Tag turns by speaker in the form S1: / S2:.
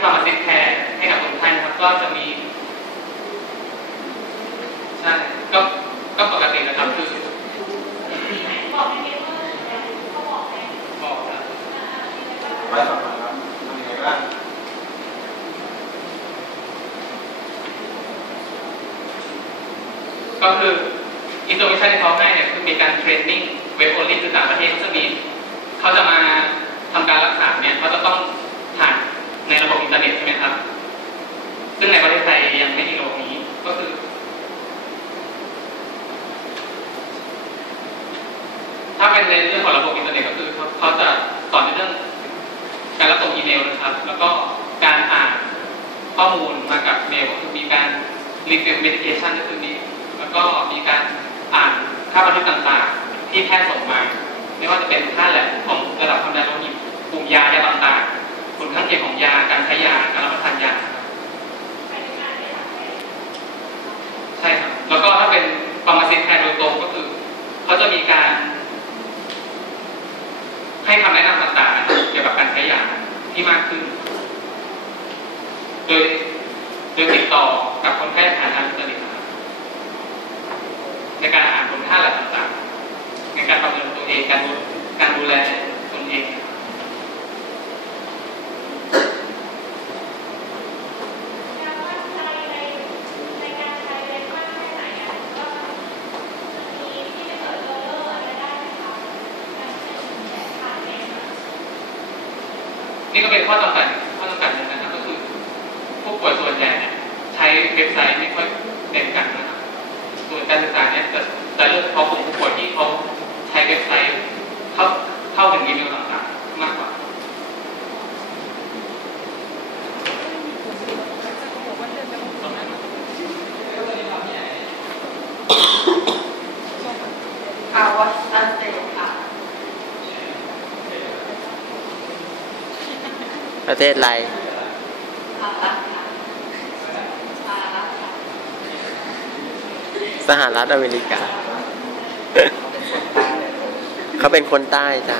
S1: ที่ความเาซิทแคร์ให้กับคนไทยครับ ก็จะมีใช่ก็ก็ปกตินะครับคือบอกในนี้ว่าเขบอกไงบอกครับไว้ต่อมาครับทำยังไงบ้าก็คืออินโทรวิชั่นที่เขาให้เนี่ยคือมีการเทรนนิ่งเว็บโอลิสคือต่างประเทศเขาจะมีเขาจะ เป็นในเรื่องของระบบอินเทอร์เน็ตก็คือเขาจะสอนในเรื่อง การรับส่งอีเมลนะครับ แล้วก็การอ่านข้อมูลมากับเมลก็คือมีการ review medication ก็คือมีแล้วก็มีการอ่านค่าบันทึกต่างๆ ที่แพทย์ส่งมา ไม่ว่าจะเป็นค่าแลบของระดับความดันโลหิตกลุ่มยายาต่างๆผลข้างเคียงของยาการใช้ยาการรับประทานยา ใช่ครับ แล้วก็ถ้าเป็นฟาร์มาซิสต์แทนโดยตรงก็คือ เขาจะมีการ ให้คำแนะนำต่างๆ เกี่ยวกับการใช้ยาที่มากขึ้น โดยโดยติดต่อกับคนไข้ผ่านทางอินเทอร์เน็ตนะครับในการอ่านผลค่าแลบต่างๆในการประเมินตัวเองการการดูแลตนเองนี่ก็เป็นข้อจำกัดข้อจำกัดนึงนะ ผู้ป่วยส่วนใหญ่เนี่ยใช้เว็บไซต์ไม่ค่อยเน้นกันนะครับส่วนการศึกษาเนี่ยจะจะเลือกเฉพาะกลุ่มผู้ป่วยที่เขาใช้เว็บไซต์เข้าเข้าถึงอีเมลต่างๆมากกว่า
S2: ค่ะวัดเตค่ะ
S3: ประเทศอะไร
S2: ภารักค่ะภารักค่ะ
S3: สหรัฐอเมริกา เขาเป็นคนใต้จ้ะ